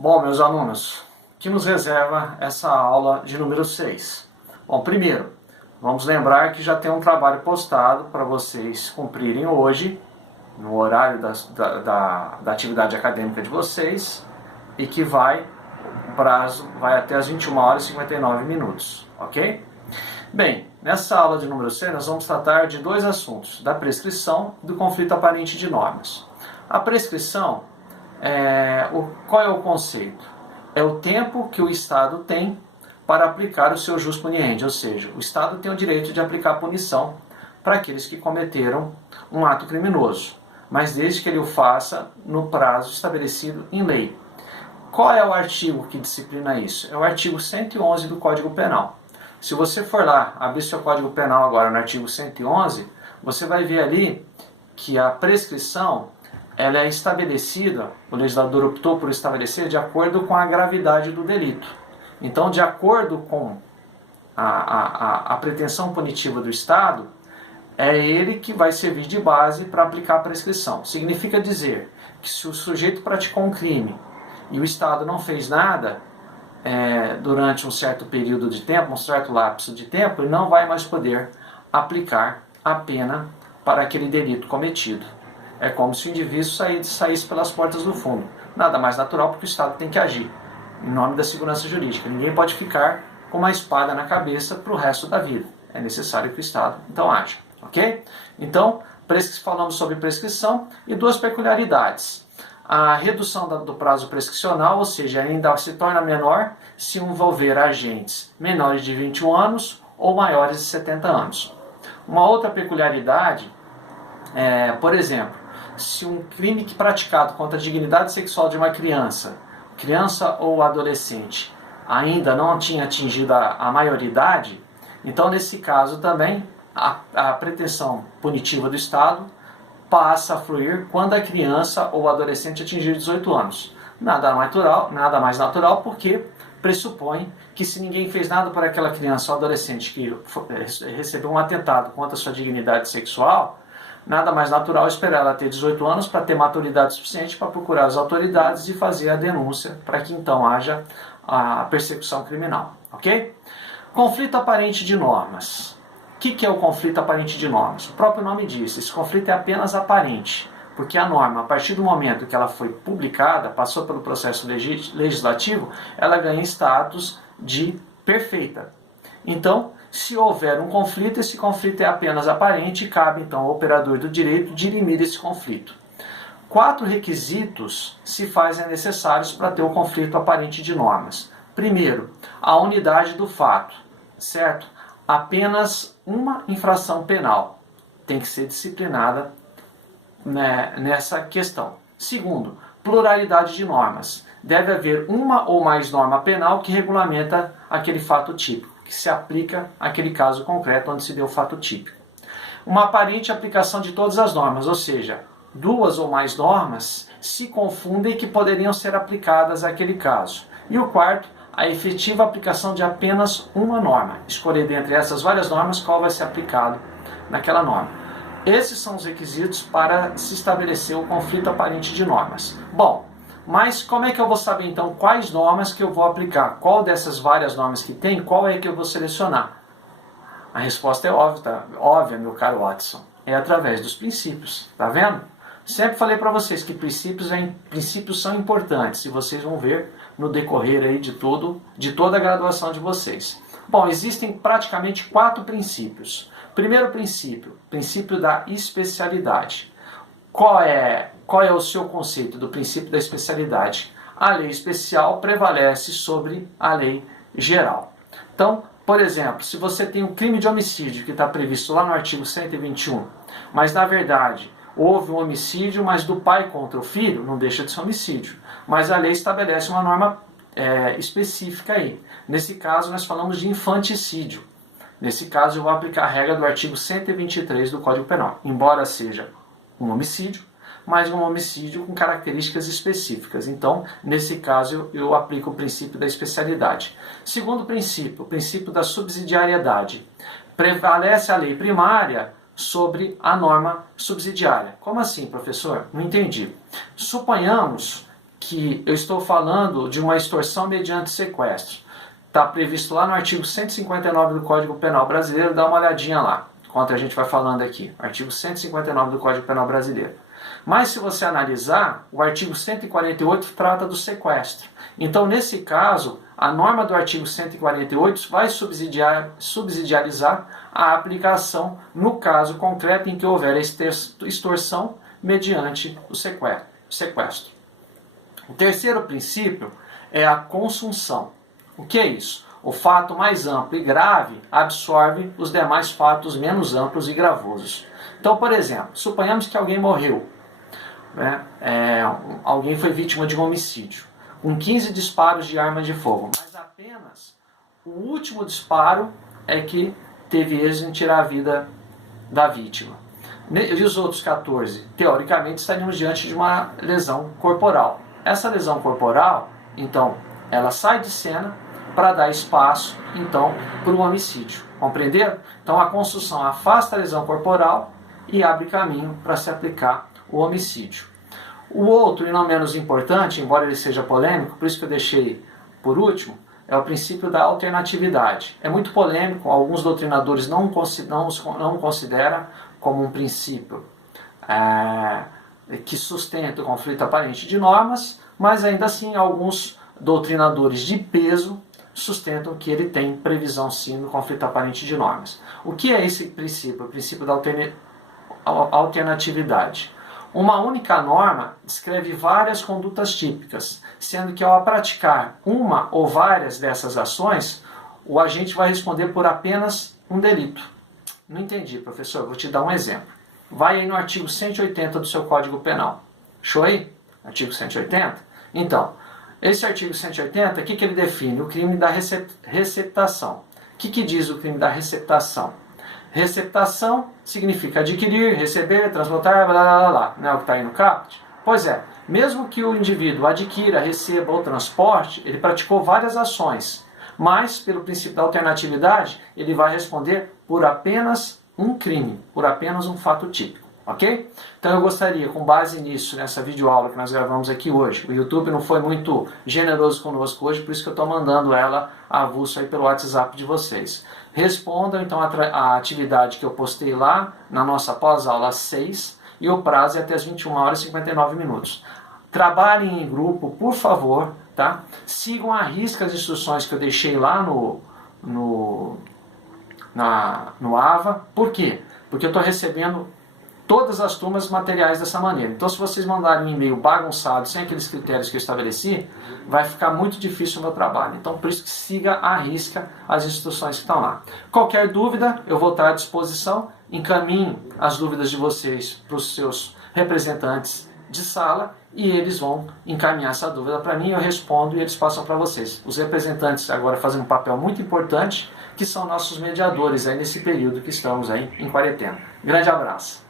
Bom, meus alunos, o que nos reserva essa aula de número 6? Bom, primeiro, vamos lembrar que já tem um trabalho postado para vocês cumprirem hoje, no horário da atividade acadêmica de vocês, e que o prazo vai até as 21 horas e 59 minutos, ok? Bem, nessa aula de número 6 nós vamos tratar de dois assuntos, da prescrição e do conflito aparente de normas. A prescrição, qual é o conceito? É o tempo que o Estado tem para aplicar o seu jus puniendi, ou seja, o Estado tem o direito de aplicar punição para aqueles que cometeram um ato criminoso, mas desde que ele o faça no prazo estabelecido em lei. Qual é o artigo que disciplina isso? É o artigo 111 do Código Penal. Se você for lá, abrir seu Código Penal agora no artigo 111, você vai ver ali que a prescrição ela é estabelecida, o legislador optou por estabelecer de acordo com a gravidade do delito. Então, de acordo com a pretensão punitiva do Estado, é ele que vai servir de base para aplicar a prescrição. Significa dizer que se o sujeito praticou um crime e o Estado não fez nada durante um certo período de tempo, um certo lapso de tempo, ele não vai mais poder aplicar a pena para aquele delito cometido. É como se o indivíduo saísse pelas portas do fundo. Nada mais natural porque o Estado tem que agir em nome da segurança jurídica. Ninguém pode ficar com uma espada na cabeça para o resto da vida. É necessário que o Estado então haja. Ok? Então, falamos sobre prescrição e duas peculiaridades. A redução do prazo prescricional, ou seja, ainda se torna menor se envolver agentes menores de 21 anos ou maiores de 70 anos. Uma outra peculiaridade por exemplo, se um crime praticado contra a dignidade sexual de uma criança ou adolescente, ainda não tinha atingido a maioridade, então nesse caso também a pretensão punitiva do Estado passa a fluir quando a criança ou adolescente atingir 18 anos. Nada mais natural porque pressupõe que se ninguém fez nada por aquela criança ou adolescente que recebeu um atentado contra a sua dignidade sexual, nada mais natural esperar ela ter 18 anos para ter maturidade suficiente para procurar as autoridades e fazer a denúncia para que então haja a persecução criminal. Ok? Conflito aparente de normas. O que é o conflito aparente de normas? O próprio nome diz, esse conflito é apenas aparente, porque a norma, a partir do momento que ela foi publicada, passou pelo processo legislativo, ela ganha status de perfeita. Então, se houver um conflito, esse conflito é apenas aparente e cabe então ao operador do direito dirimir esse conflito. 4 requisitos se fazem necessários para ter o conflito aparente de normas. Primeiro, a unidade do fato, certo? Apenas uma infração penal tem que ser disciplinada nessa questão. Segundo, pluralidade de normas. Deve haver uma ou mais norma penal que regulamenta aquele fato típico, que se aplica àquele caso concreto onde se deu o fato típico. Uma aparente aplicação de todas as normas, ou seja, 2 ou mais normas se confundem que poderiam ser aplicadas àquele caso. E o quarto, a efetiva aplicação de apenas uma norma. Escolher dentre essas várias normas qual vai ser aplicado naquela norma. Esses são os requisitos para se estabelecer o conflito aparente de normas. Bom, mas como é que eu vou saber então quais normas que eu vou aplicar? Qual dessas várias normas que tem, qual é que eu vou selecionar? A resposta é óbvia, meu caro Watson. É através dos princípios, tá vendo? Sempre falei para vocês que princípios são importantes e vocês vão ver no decorrer aí de toda a graduação de vocês. Bom, existem praticamente 4 princípios. Primeiro princípio da especialidade. Qual é o seu conceito do princípio da especialidade? A lei especial prevalece sobre a lei geral. Então, por exemplo, se você tem um crime de homicídio que está previsto lá no artigo 121, mas na verdade houve um homicídio, mas do pai contra o filho, não deixa de ser homicídio. Mas a lei estabelece uma norma específica aí. Nesse caso, nós falamos de infanticídio. Nesse caso, eu vou aplicar a regra do artigo 123 do Código Penal. Embora seja um homicídio, mas um homicídio com características específicas. Então, nesse caso, eu aplico o princípio da especialidade. Segundo princípio, o princípio da subsidiariedade. Prevalece a lei primária sobre a norma subsidiária. Como assim, professor? Não entendi. Suponhamos que eu estou falando de uma extorsão mediante sequestro. Está previsto lá no artigo 159 do Código Penal Brasileiro, dá uma olhadinha lá, enquanto a gente vai falando aqui. Artigo 159 do Código Penal Brasileiro. Mas se você analisar, o artigo 148 trata do sequestro. Então, nesse caso, a norma do artigo 148 vai subsidiarizar a aplicação no caso concreto em que houver a extorsão mediante o sequestro. O terceiro princípio é a consunção. O que é isso? O fato mais amplo e grave absorve os demais fatos menos amplos e gravosos. Então, por exemplo, suponhamos que alguém morreu, né? Alguém foi vítima de um homicídio, com 15 disparos de arma de fogo, mas apenas o último disparo é que teve êxito em tirar a vida da vítima. E os outros 14, teoricamente, estaríamos diante de uma lesão corporal. Essa lesão corporal, então, ela sai de cena para dar espaço, então, para o homicídio. Compreenderam? Então, a construção afasta a lesão corporal e abre caminho para se aplicar o homicídio. O outro, e não menos importante, embora ele seja polêmico, por isso que eu deixei por último, é o princípio da alternatividade. É muito polêmico, alguns doutrinadores não consideram como um princípio que sustenta o conflito aparente de normas, mas ainda assim alguns doutrinadores de peso sustentam que ele tem previsão sim no conflito aparente de normas. O que é esse princípio? O princípio da alternatividade. Uma única norma descreve várias condutas típicas, sendo que ao praticar uma ou várias dessas ações, o agente vai responder por apenas um delito. Não entendi, professor, vou te dar um exemplo. Vai aí no artigo 180 do seu Código Penal. Show aí? Artigo 180? Então, esse artigo 180, o que ele define? O crime da receptação. O que diz o crime da receptação? Receptação significa adquirir, receber, transportar, blá blá blá. Não é o que está aí no caput? Pois é, mesmo que o indivíduo adquira, receba ou transporte, ele praticou várias ações, mas, pelo princípio da alternatividade, ele vai responder por apenas um crime, por apenas um fato típico. Ok? Então eu gostaria, com base nisso, nessa videoaula que nós gravamos aqui hoje, o YouTube não foi muito generoso conosco hoje, por isso que eu estou mandando ela avulso aí pelo WhatsApp de vocês. Respondam então a atividade que eu postei lá na nossa pós-aula 6 e o prazo é até as 21 horas e 59 minutos. Trabalhem em grupo, por favor, tá? Sigam à risca as instruções que eu deixei lá no AVA. Por quê? Porque eu estou recebendo todas as turmas materiais dessa maneira. Então, se vocês mandarem um e-mail bagunçado, sem aqueles critérios que eu estabeleci, vai ficar muito difícil o meu trabalho. Então, por isso que siga à risca as instruções que estão lá. Qualquer dúvida, eu vou estar à disposição. Encaminhe as dúvidas de vocês para os seus representantes de sala e eles vão encaminhar essa dúvida para mim, eu respondo e eles passam para vocês. Os representantes agora fazendo um papel muito importante, que são nossos mediadores aí nesse período que estamos aí em quarentena. Grande abraço!